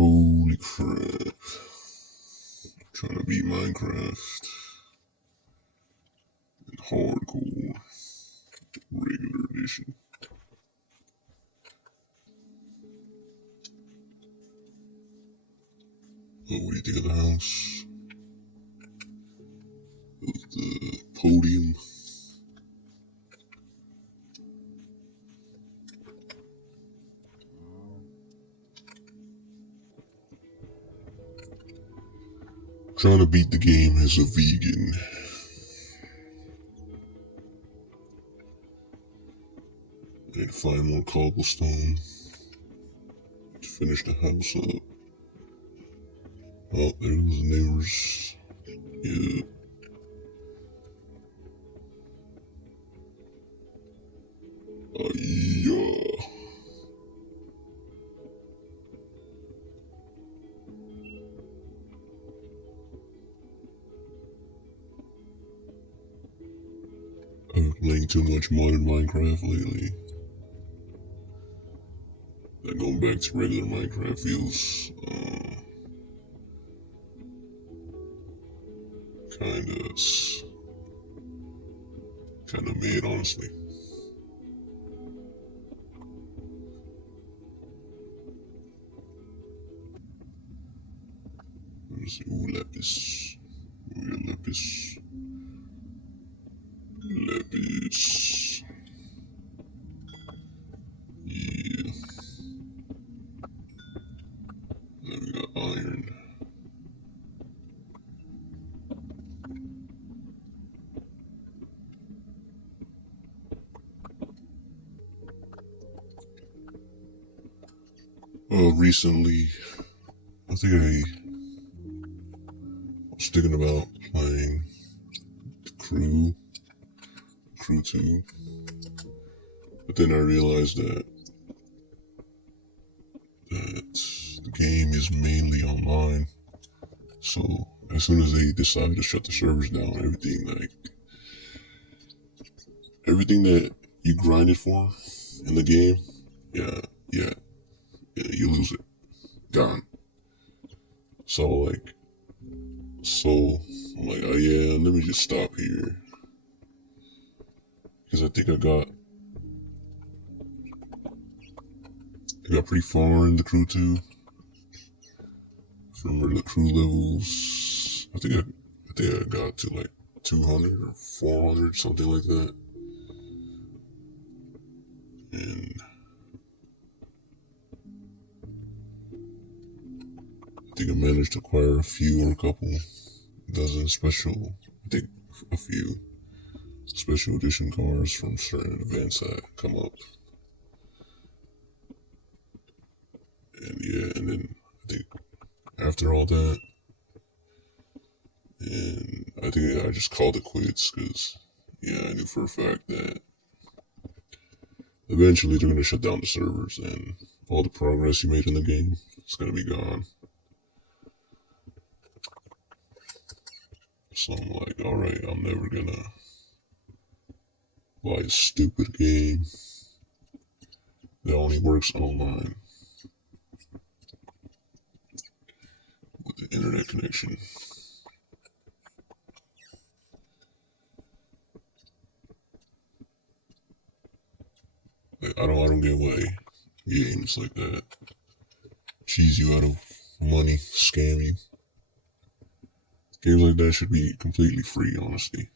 Holy crap. I'm trying to beat Minecraft in hardcore, regular edition. Oh, what do you think of the house? With the podium. Trying to beat the game as a vegan. I need to find more cobblestone to finish the house up. Oh, there goes the neighbors. Yeah. Yeah. I've been playing too much modern Minecraft lately. That going back to regular Minecraft feels kinda mid, honestly. Let's see. Ooh, lapis. Ooh, yeah, lapis. Lapis. Yeah. Then we got iron. Recently, I think I was thinking about playing the Crew 2, but then I realized that the game is mainly online. So as soon as they decide to shut the servers down, everything that you grinded for in the game, yeah, yeah, you lose it, gone. So I'm like, oh yeah, let me just stop here because I think I got pretty far in the Crew 2. Remember the crew levels? I think I got to like 200 or 400, something like that. And I think I managed to acquire a few or a couple dozen special, I think a few special edition cars from certain events that come up. And yeah, and then I think after all that, and I think I just called it quits because, yeah, I knew for a fact that eventually they're going to shut down the servers and all the progress you made in the game is going to be gone. So I'm like, alright, I'm never going to buy a stupid game that only works online with the internet connection. Like, I don't get why games like that cheese you out of money, scam you. Games like that should be completely free, honestly.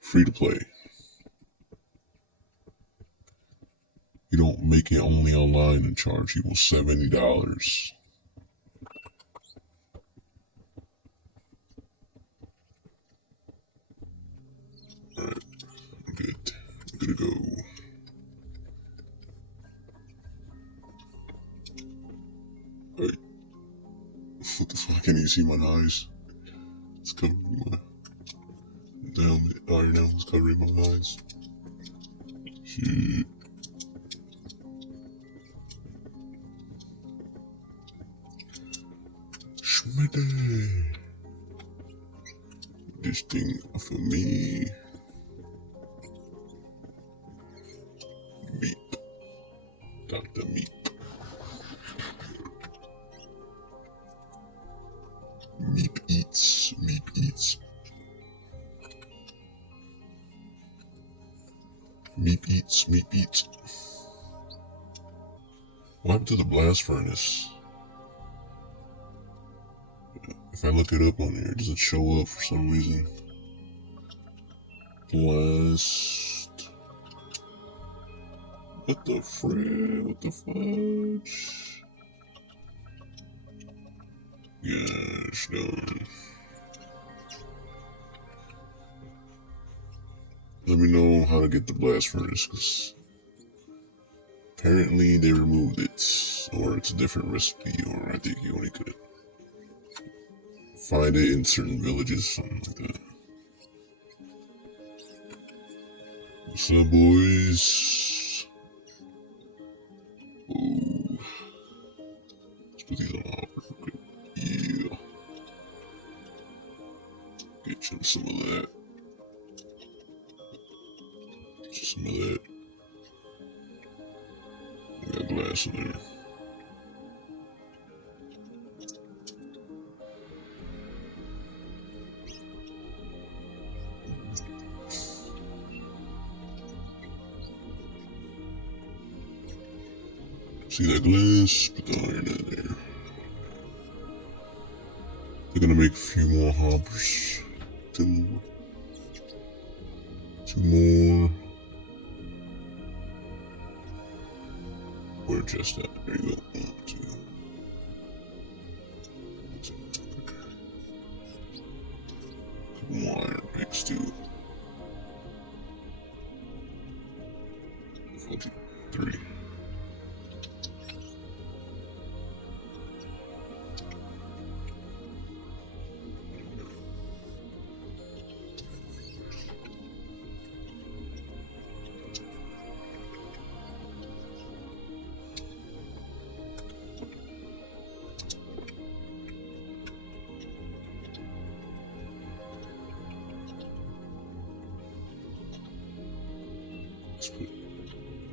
Free to play. You don't make it only online and charge people $70. Alright, I'm good. I'm good to go. Alright. What the fuck? Can't even see my eyes. It's covering my... The helmet iron now is covering my eyes. Shit. Schmitty. This thing for me. Beep. Dr. Meep. Heat. What happened to the blast furnace? If I look it up on here, it doesn't show up for some reason. Blast. What the frick? What the fudge? Gosh darn. Let me know how to get the blast furnace, because apparently they removed it, or it's a different recipe, or I think you only could find it in certain villages, something like that. What's up, boys? Oh, let's put these on the hopper real quick. Yeah. Get you some of that. Just some of that. I got glass in there. See that glass? Put the iron in there. They're gonna make a few more hoppers. Two more. Two more. Where just that? There you go. 1, 2. Couple more iron picks too. 43.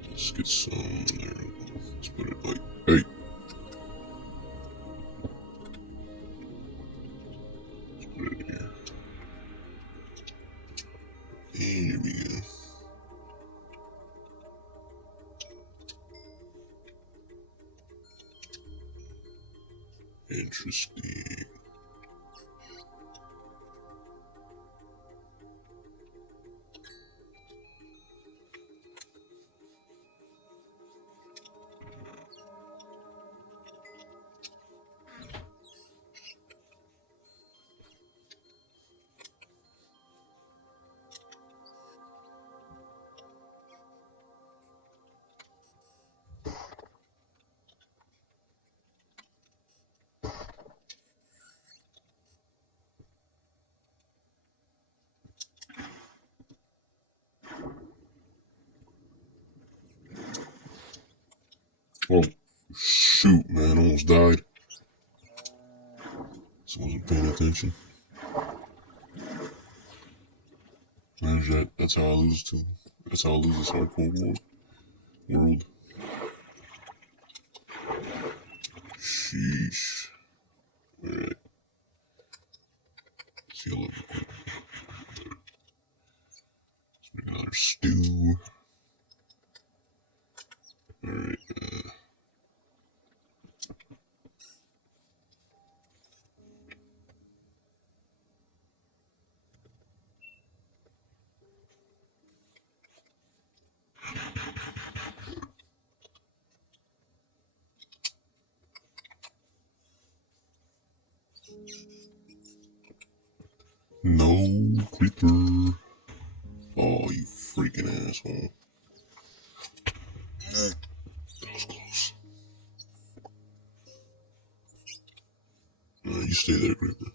Let's get some there. Let's put it like, hey. Let's put it here. And here we go. Interesting. Oh, shoot, man, almost died. So I wasn't paying attention. There's that. That's how I lose to. That's how I lose this hardcore world. Sheesh. Alright. See a little bit. Let's make another stew. Alright, no creeper. Oh, you freaking asshole. That was close. You stay there, creeper.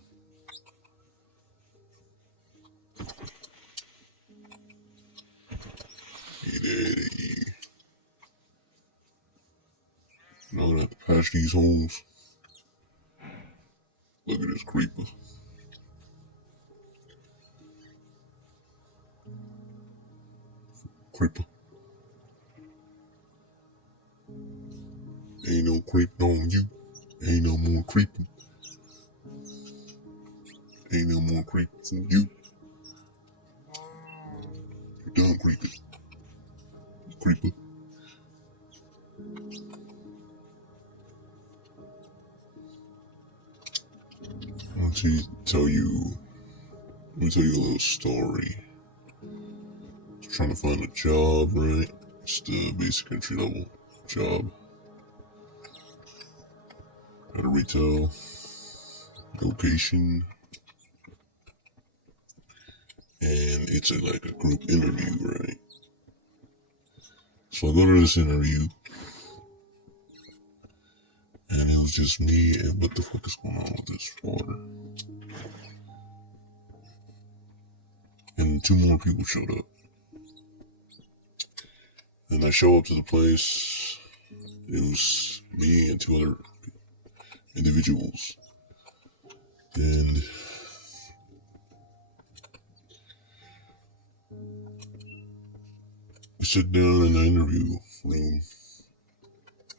Hey, daddy. Now I'm gonna have to patch these holes. Look at this creeper. Creeper. Ain't no creeping on you. Ain't no more creeping. Ain't no more creeping from you. You're done creeping. Creeper. tell you. Let me tell you a little story. I was trying to find a job, right? It's the basic entry level job at a retail location, and it's like a group interview, right? So I go to this interview, and it was just me and what the fuck is going on with this water? And two more people showed up. And I show up to the place. It was me and two other individuals. And we sit down in the interview room,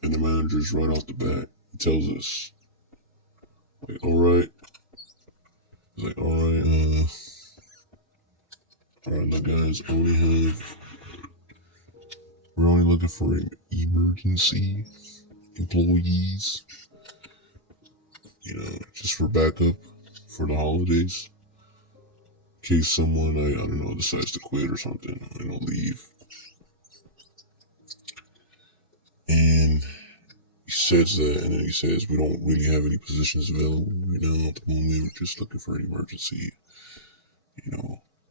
and the manager's right off the bat. He tells us, like, alright. He's like, alright, look guys, we're only looking for emergency employees, just for backup for the holidays, in case someone, I don't know, decides to quit or something, leave. And he says that, and then he says, we don't really have any positions available right now at the moment, we're just looking for emergency,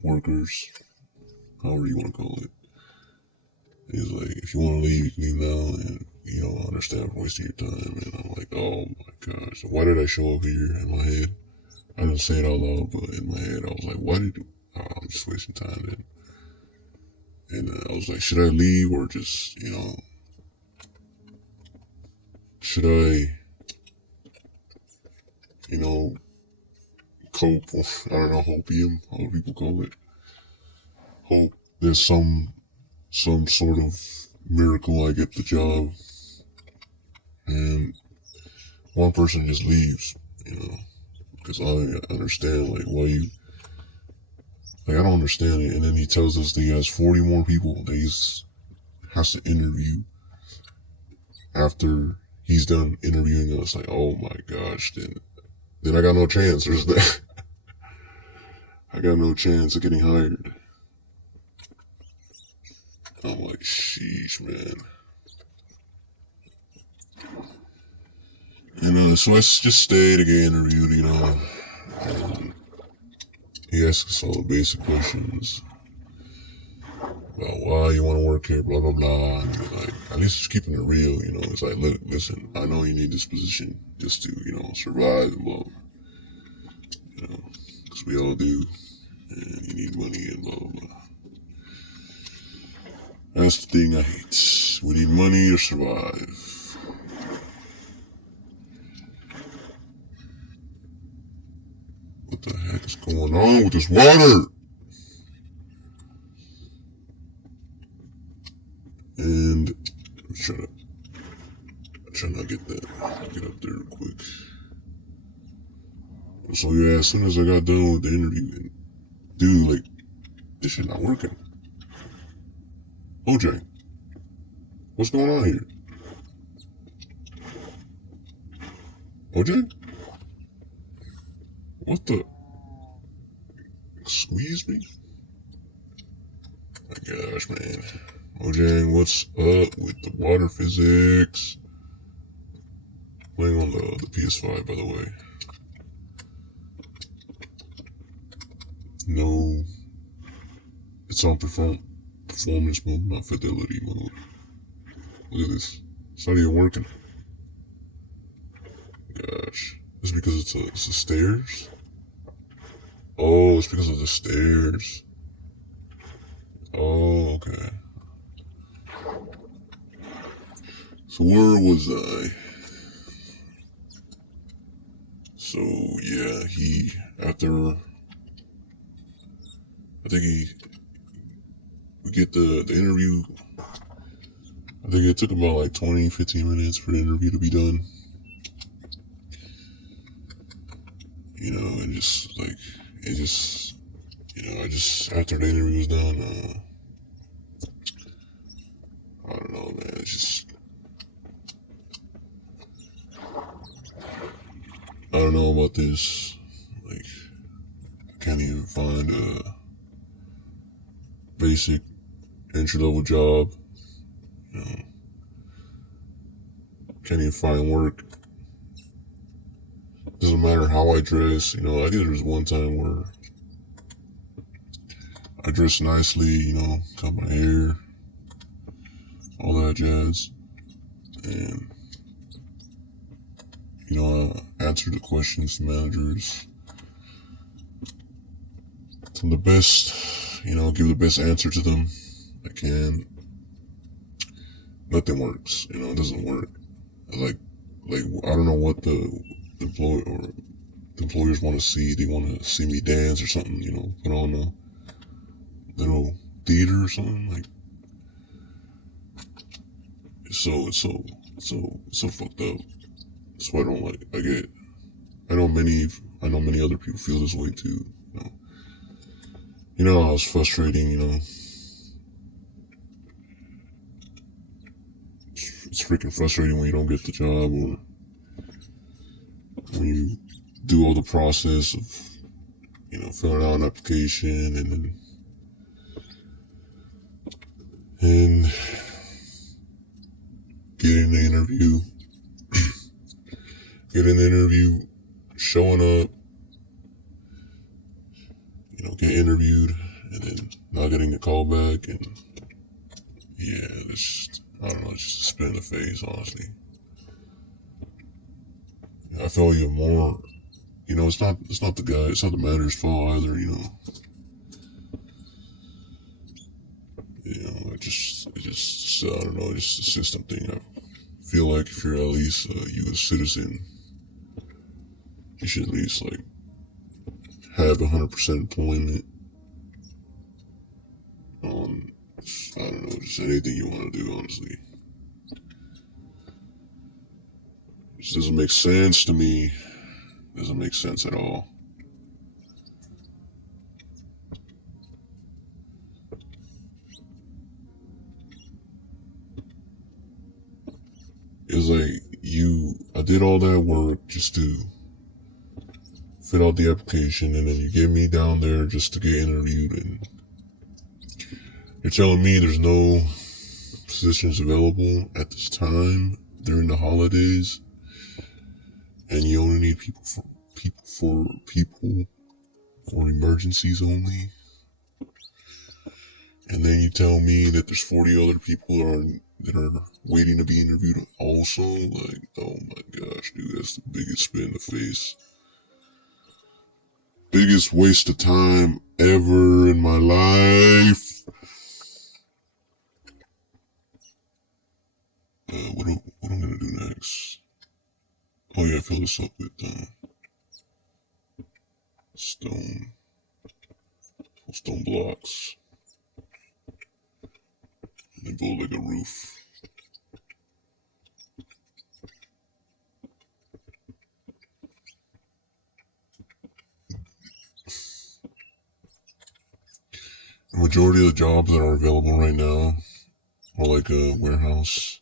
workers, however you want to call it. And he's like, if you want to leave, you can leave now, and, I understand for wasting your time. And I'm like, oh my gosh, why did I show up here in my head? I didn't say it out loud, but in my head, I was like, I'm just wasting time. And I was like, should I leave or just, should I, cope, I don't know, hopium, how people call it. Hope there's some sort of miracle I get the job. And one person just leaves, because I understand, like, why you, like, I don't understand it. And then he tells us that he has 40 more people that he has to interview after he's done interviewing us. Like, oh my gosh, then I got no chance. There's that. I got no chance of getting hired. I'm like, sheesh, man. And so I just stayed to get interviewed, and he asked us all the basic questions about why you want to work here, blah, blah, blah. And like, at least just keeping it real, It's like, look, listen, I know you need this position just to, survive and blah, because we all do, and you need money and blah, blah, blah. That's the thing I hate. We need money to survive. What the heck is going on with this water? And I'm trying to get up there real quick. So yeah, as soon as I got done with the interview, dude, like, this shit not working. OJ, what's going on here? OJ? What the? Excuse me? My gosh, man. OJ, what's up with the water physics? Playing on the PS5, by the way. No. It's on performance mode, not fidelity mode. Look at this. It's not even working. Gosh. It's because it's the stairs? Oh, it's because of the stairs. Oh, okay. So where was I? So yeah, we get the interview. I think it took about like 15 minutes for the interview to be done. And just like, I just, after the interview was done, I don't know, man, it's just, I don't know about this. basic entry-level job. You know, can't even find work. Doesn't matter how I dress. You know, I think there was one time where I dressed nicely, you know, cut my hair, all that jazz. And, you know, I answered the questions to managers. To the best, you know, give the best answer to them I can. Nothing works, you know, it doesn't work. Like I don't know what the employers want to see. They want to see me dance or something, you know, put on a little theater or something. Like, it's so fucked up. That's why I don't like. I know many other people feel this way too. You know how it's frustrating. You know, it's freaking frustrating when you don't get the job, or when you do all the process of, you know, filling out an application and getting the interview, showing up, you know, get interviewed, and then not getting a call back, and yeah, I don't know, it's just a spin in the face, honestly. I feel even more, you know, it's not the guy, it's not the manager's fault either, you know. You know, it just, I don't know, it's just a system thing. I feel like if you're at least a U.S. citizen, you should at least, like, have 100% employment on, I don't know, just anything you want to do, honestly. It just doesn't make sense to me. It doesn't make sense at all. It's like, I did all that work just to fill out the application, and then you get me down there just to get interviewed, and you're telling me there's no positions available at this time during the holidays, and you only need people for emergencies only. And then you tell me that there's 40 other people that are waiting to be interviewed also. Like, oh my gosh, dude, that's the biggest spin in the face. Biggest waste of time ever in my life. What I'm gonna do next? Oh yeah, fill this up with stone blocks, and then build like a roof. The majority of the jobs that are available right now are like a warehouse.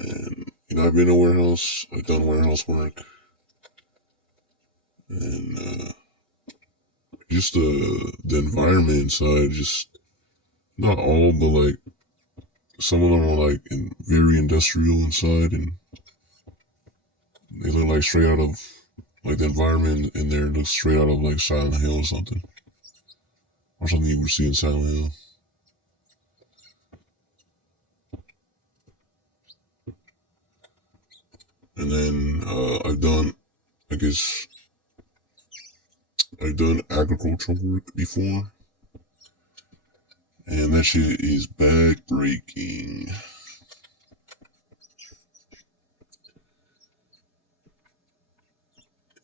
And, you know, I've been in a warehouse, I've done warehouse work. And, just the environment inside, just, not all, but like, some of them are like very industrial inside, and they look like straight out of, like, the environment in there looks straight out of like Silent Hill or something. Or something you would see in Silent Hill. And then I've done agricultural work before. And that shit is back-breaking.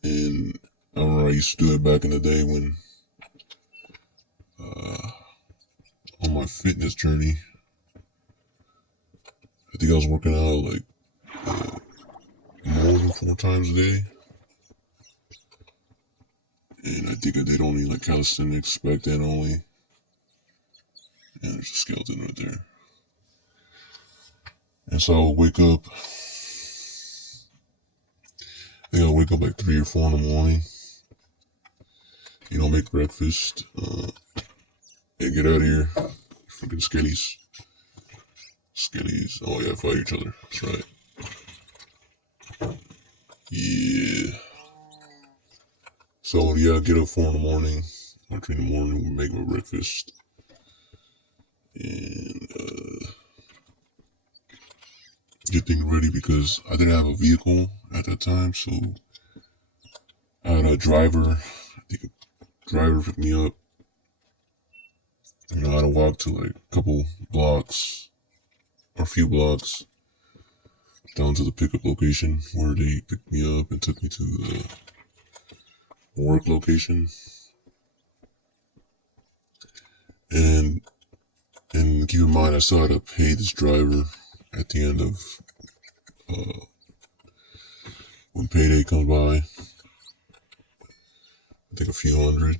And I remember I used to do it back in the day when, on my fitness journey, I think I was working out like more than 4 times a day. And I think I did only like calisthenics back then only. And there's a skeleton right there. And so I'll wake up. I think I'll wake up like 3 or 4 in the morning. You know, make breakfast. Hey, get out of here. Freaking skitties. Skitties. Oh, yeah, fight each other. That's right. Yeah. So, yeah, get up 4 in the morning. Or 3 in the morning, we make my breakfast. And, get things ready because I didn't have a vehicle at that time, so I had a driver. I think a driver picked me up. I had to walk to like a couple blocks or a few blocks down to the pickup location where they picked me up and took me to the work location. And keep in mind, I still had to pay this driver at the end of when payday comes by. I think a few hundred.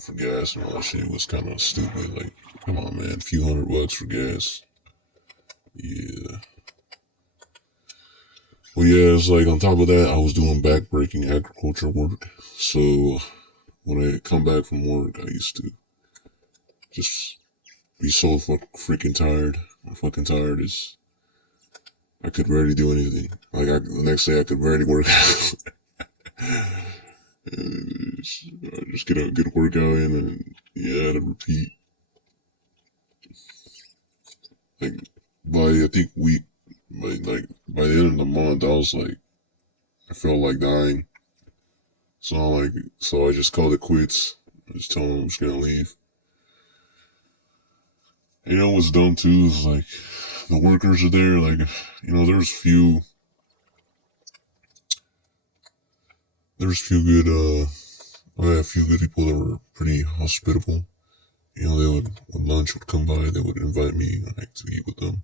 For gas and all that shit was kind of stupid. Like, come on, man, a few $100 for gas. Yeah. Well, yeah, it's like on top of that, I was doing back-breaking agriculture work. So when I come back from work, I used to just be so freaking tired. I'm fucking tired. I could barely do anything. Like, the next day I could barely work out. Just get a good workout in and, yeah, to repeat. Like, I think by the end of the month, I felt like dying. So I just called it quits. I just told them I'm just gonna leave. And what's dumb too is like, the workers are there, like, there's few good, I had a few good people that were pretty hospitable. They would, when lunch would come by, they would invite me, like, to eat with them.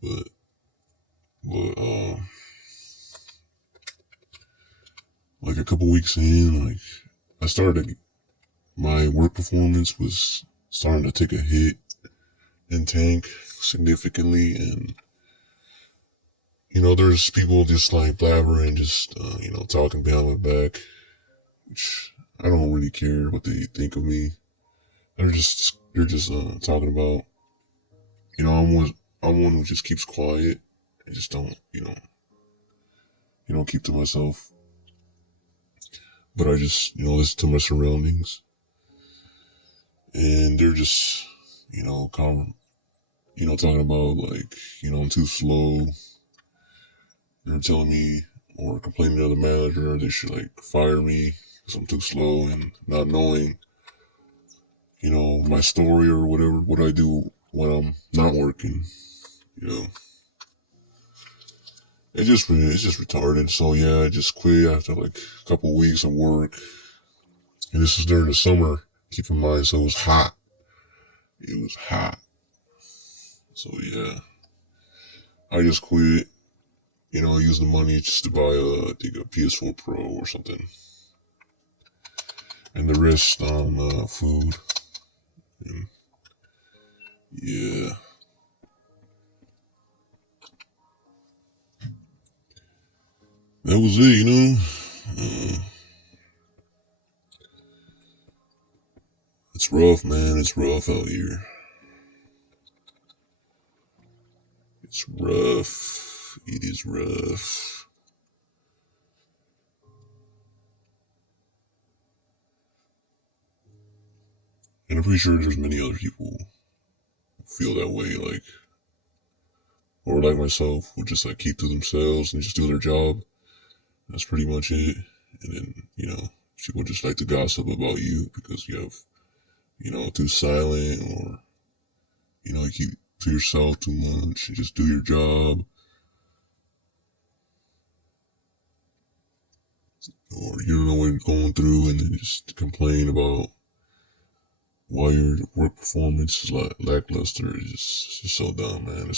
But, like a couple weeks in, like, my work performance was starting to take a hit and tank significantly. And, there's people just like blabbering, just, talking behind my back, which I don't really care what they think of me. They're just talking about, I'm one who just keeps quiet and just don't, keep to myself. But I just, listen to my surroundings. And they're just, talking about like, I'm too slow. They're telling me or complaining to the manager they should like fire me because I'm too slow, and not knowing, my story or whatever, what I do when I'm not working, It's just retarded. So yeah, I just quit after like a couple weeks of work. And this was during the summer, keep in mind, so it was hot. It was hot. So yeah, I just quit. I used the money just to buy I think a PS4 Pro or something. And the rest on food. And yeah. That was it, It's rough, man. It's rough out here. It's rough. It is rough. And I'm pretty sure there's many other people who feel that way, like, or like myself, who just like keep to themselves and just do their job. That's pretty much it. And then, people just like to gossip about you because you have, too silent, or, you keep to yourself too much. You just do your job. Or you don't know what you're going through and then just complain about why your work performance is lackluster. It's just so dumb, man.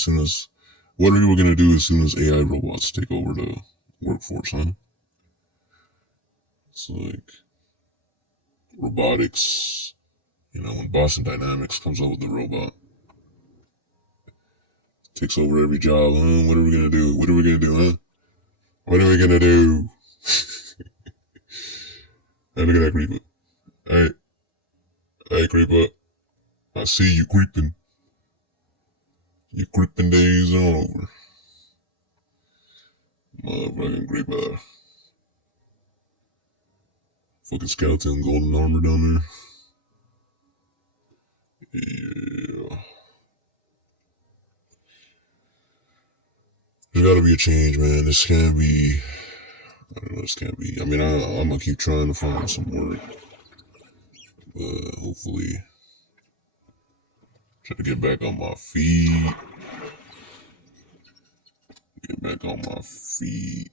What are you going to do as soon as AI robots take over the workforce, huh? It's like robotics, when Boston Dynamics comes out with the robot, takes over every job, huh? What are we going to do? What are we going to do, huh? What are we going to do? Hey, look at that creeper. Hey, Hey, creeper. I see you creeping. Your creeping days are over. Motherfucking creeper. Fucking skeleton, golden armor down there. Yeah. There's gotta be a change, man. This can't be. I don't know, this can't be. I mean, I'm gonna keep trying to find some work. But hopefully. Try to get back on my feet. Get back on my feet.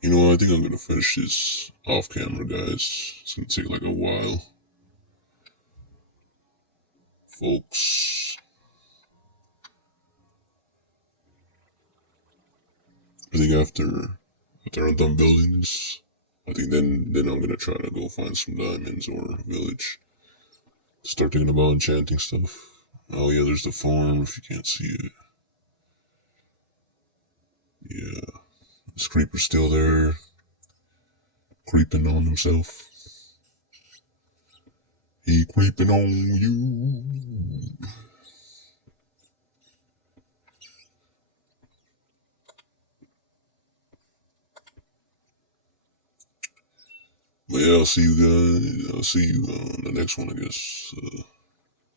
You know what? I think I'm gonna finish this off camera, guys. It's gonna take like a while. Folks. I think after I'm done building this, I think then I'm gonna try to go find some diamonds or a village. Start thinking about enchanting stuff. Oh yeah, there's the farm if you can't see it. Yeah. This creeper's still there. Creeping on himself. He creeping on you. But yeah, I'll see you guys. I'll see you on the next one, I guess.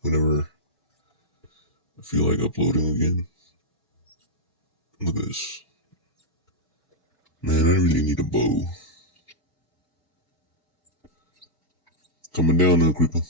Whenever I feel like uploading again. Look at this. Man, I really need a bow. Coming down now, creeper.